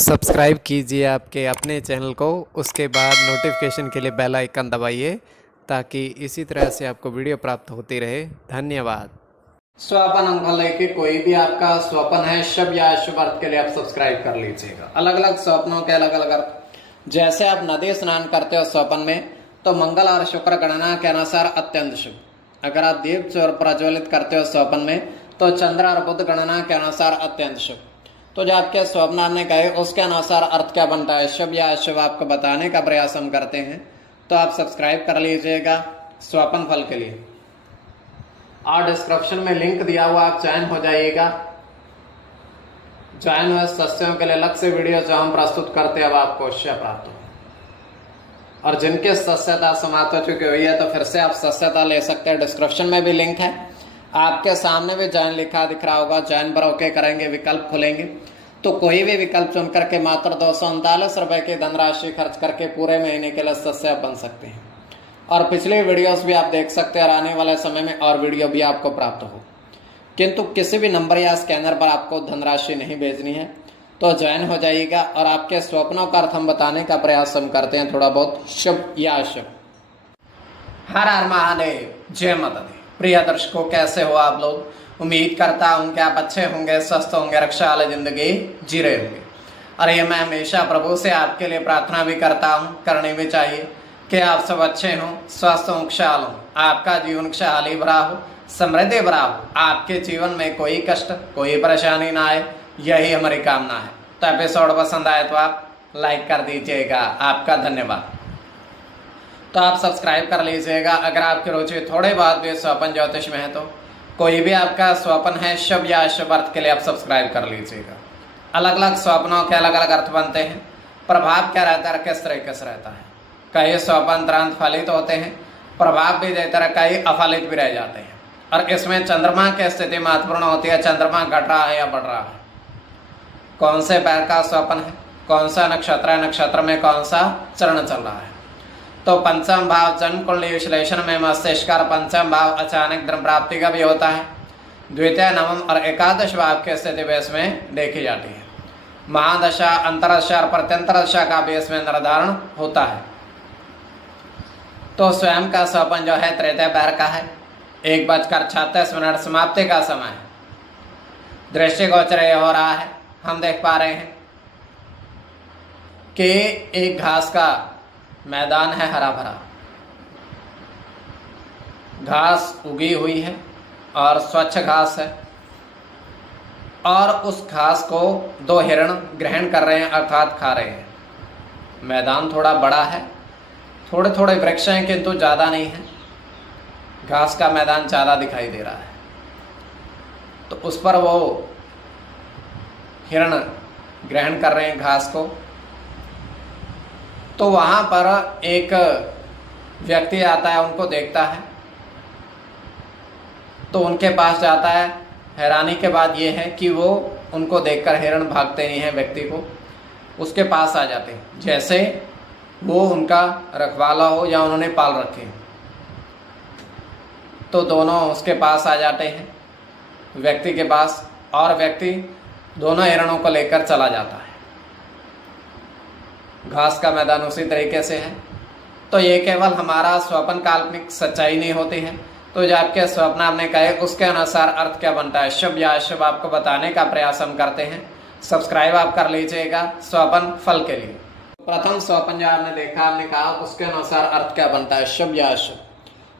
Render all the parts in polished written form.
Subscribe कीजिए आपके अपने चैनल को, उसके बाद नोटिफिकेशन के लिए बेल आइकन दबाइए ताकि इसी तरह से आपको वीडियो प्राप्त होती रहे। धन्यवाद। स्वपन अंक लेके कोई भी आपका स्वपन है शुभ या अशुभ अर्थ के लिए आप सब्सक्राइब कर लीजिएगा। अलग अलग स्वप्नों के अलग अलग अर्थ। जैसे आप नदी स्नान करते हो स्वपन में, तो मंगल और शुक्र गणना के अनुसार अत्यंत शुभ। अगर आप दीप प्रज्वलित करते हो स्वपन में, तो चंद्र और बुध गणना के अनुसार अत्यंत शुभ। तो जो आपके स्वप्न आपने कहे उसके अनुसार अर्थ क्या बनता है, शुभ या अशुभ, आपको बताने का प्रयास हम करते हैं। तो आप सब्सक्राइब कर लीजिएगा स्वपन फल के लिए, और डिस्क्रिप्शन में लिंक दिया हुआ, आप ज्वाइन हो जाइएगा। ज्वाइन हुए सदस्यों के लिए अलग से वीडियो जो हम प्रस्तुत करते हैं, अब आपको अवश्य प्राप्त हो। और जिनके सदस्यता समाप्त हो चुकी हुई है, तो फिर से आप सदस्यता ले सकते हैं। डिस्क्रिप्शन में भी लिंक है, आपके सामने भी ज्वाइन लिखा दिख रहा होगा। ज्वाइन पर ओके करेंगे, विकल्प खुलेंगे, तो कोई भी विकल्प चुन करके मात्र 239 रुपए की धनराशि खर्च करके पूरे महीने के लिए सदस्य बन सकते हैं। और पिछले वीडियोस भी आप देख सकते हैं, और आने वाले समय में और वीडियो भी आपको प्राप्त हो। किंतु किसी भी नंबर या स्कैनर पर आपको धनराशि नहीं भेजनी है। तो ज्वाइन हो जाइएगा, और आपके स्वप्नों का अर्थ हम बताने का प्रयास हम करते हैं, थोड़ा बहुत शुभ या अशुभ। हर हर महादेव, जय माता दी। प्रिय दर्शकों, कैसे हो आप लोग? उम्मीद करता हूं कि आप अच्छे होंगे, स्वस्थ होंगे, रक्षा वाली जिंदगी जी रहे होंगे। और ये मैं हमेशा प्रभु से आपके लिए प्रार्थना भी करता हूँ, करनी भी चाहिए, कि आप सब अच्छे हों, स्वस्थ हों, खुशहाल हों, आपका जीवन खुशहाली भरा हो, समृद्धि भरा हो, आपके जीवन में कोई कष्ट, कोई परेशानी ना आए, यही हमारी कामना है। तो एपिसोड पसंद आए तो आप लाइक कर दीजिएगा, आपका धन्यवाद। तो आप सब्सक्राइब कर लीजिएगा। अगर आपकी रुचि थोड़ी बहुत भी स्वपन ज्योतिष में है, तो कोई भी आपका स्वपन है शुभ या अशुभ अर्थ के लिए आप सब्सक्राइब कर लीजिएगा। अलग अलग स्वप्नों के अलग अलग अर्थ बनते हैं। प्रभाव क्या रहता है, किस तरीके से रहता है। कई स्वपन तुरंत फलित होते हैं, प्रभाव भी देते हैं, कई अफलित भी रह जाते हैं। और इसमें चंद्रमा की स्थिति महत्वपूर्ण होती है। चंद्रमा घट रहा है या बढ़ रहा है, कौन से पैर का स्वपन है, कौन सा नक्षत्र है, नक्षत्र में कौन सा चरण चल रहा है। तो पंचम भाव जन्म कुंडली विश्लेषण में मस्तिष्क का पंचम भाव अचानक धन प्राप्ति का भी होता है। द्वितीय, नवम और एकादश भाव की स्थिति बेस में देखी जाती है। महादशा, अंतरदशा और प्रत्यंतरदशा का बेस में निर्धारण होता है। तो स्वयं का स्वपन जो है तृतीय पैर का है। 1:36 समाप्ति का समय है। दृष्टिगोचर यह हो रहा है, हम देख पा रहे हैं कि एक घास का मैदान है, हरा भरा घास उगी हुई है और स्वच्छ घास है। और उस घास को दो हिरण ग्रहण कर रहे हैं, अर्थात खा रहे हैं। मैदान थोड़ा बड़ा है, थोड़े थोड़े वृक्ष हैं, किंतु ज़्यादा नहीं है। घास का मैदान ज़्यादा दिखाई दे रहा है। तो उस पर वो हिरण ग्रहण कर रहे हैं घास को। तो वहाँ पर एक व्यक्ति आता है, उनको देखता है, तो उनके पास जाता है। हैरानी के बाद ये है कि वो उनको देखकर हिरण भागते नहीं हैं, व्यक्ति को उसके पास आ जाते हैं, जैसे वो उनका रखवाला हो या उन्होंने पाल रखे हैं। तो दोनों उसके पास आ जाते हैं, व्यक्ति के पास, और व्यक्ति दोनों हिरणों को लेकर चला जाता है। घास का मैदान उसी तरीके से है। तो ये केवल हमारा स्वप्न काल्पनिक सच्चाई नहीं होती है। तो जो आपके स्वप्न आपने कहे उसके अनुसार अर्थ क्या बनता है, शुभ या अशुभ, आपको बताने का प्रयास हम करते हैं। सब्सक्राइब आप कर लीजिएगा स्वपन फल के लिए। प्रथम स्वपन जो आपने देखा, आपने कहा उसके अनुसार अर्थ क्या बनता है, शुभ या अशुभ।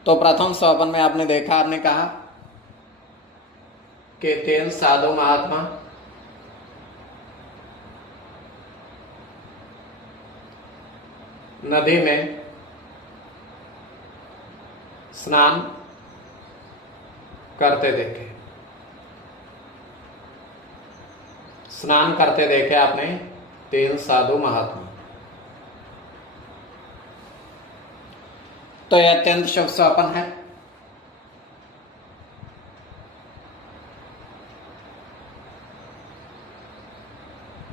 तो प्रथम स्वपन में आपने देखा, आपने कहा कि 3 साधु महात्मा नदी में स्नान करते देखे। स्नान करते देखे आपने 3 साधु महात्मा। तो यह अत्यंत शुभ स्वपन है।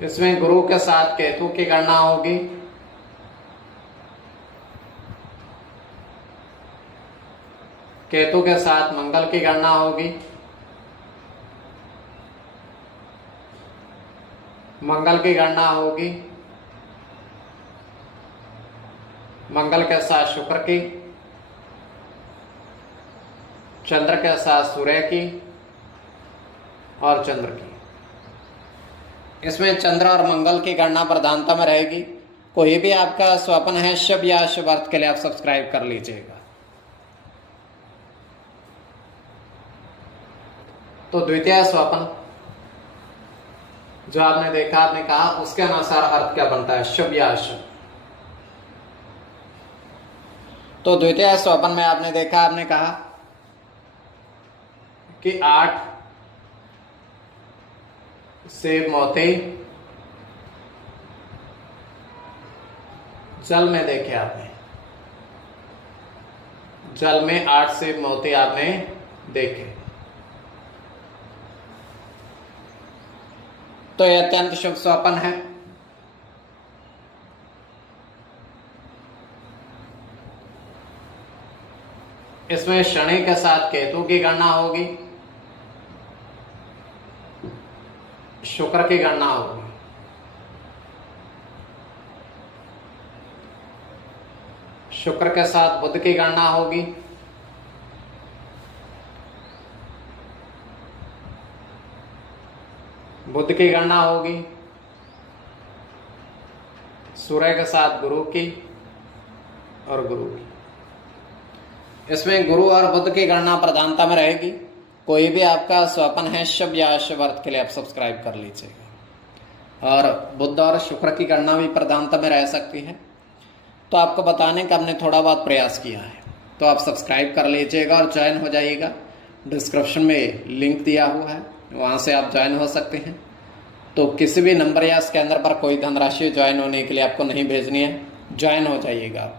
इसमें गुरु के साथ केतु की गणना होगी। केतु के साथ मंगल की गणना होगी। मंगल की गणना होगी मंगल के साथ शुक्र की, चंद्र के साथ सूर्य की और चंद्र की। इसमें चंद्र और मंगल की गणना प्रधानता में रहेगी। कोई भी आपका स्वप्न है शुभ या अशुभ अर्थ के लिए आप सब्सक्राइब कर लीजिएगा। तो द्वितीय स्वप्न जो आपने देखा, आपने कहा, उसके अनुसार अर्थ क्या बनता है, शुभ या अशुभ। तो द्वितीय स्वप्न में आपने देखा, आपने कहा कि 8 सेब मोती जल में देखे आपने, जल में 8 सेब मोती आपने देखे। तो यह अत्यंत शुभ स्वप्न है। इसमें शनि के साथ केतु की गणना होगी, शुक्र की गणना होगी, शुक्र के साथ बुध की गणना होगी, बुध की गणना होगी, सूर्य के साथ गुरु की और गुरु की। इसमें गुरु और बुध की गणना प्रधानता में रहेगी। कोई भी आपका स्वप्न है शुभ या अशुभ अर्थ के लिए आप सब्सक्राइब कर लीजिएगा। और बुध और शुक्र की गणना भी प्रधानता में रह सकती है। तो आपको बताने का हमने थोड़ा बहुत प्रयास किया है, तो आप सब्सक्राइब कर लीजिएगा और ज्वाइन हो जाइएगा। डिस्क्रिप्शन में लिंक दिया हुआ है, वहाँ से आप ज्वाइन हो सकते हैं। तो किसी भी नंबर या स्कैनर पर कोई धनराशि ज्वाइन होने के लिए आपको नहीं भेजनी है, ज्वाइन हो जाइएगा।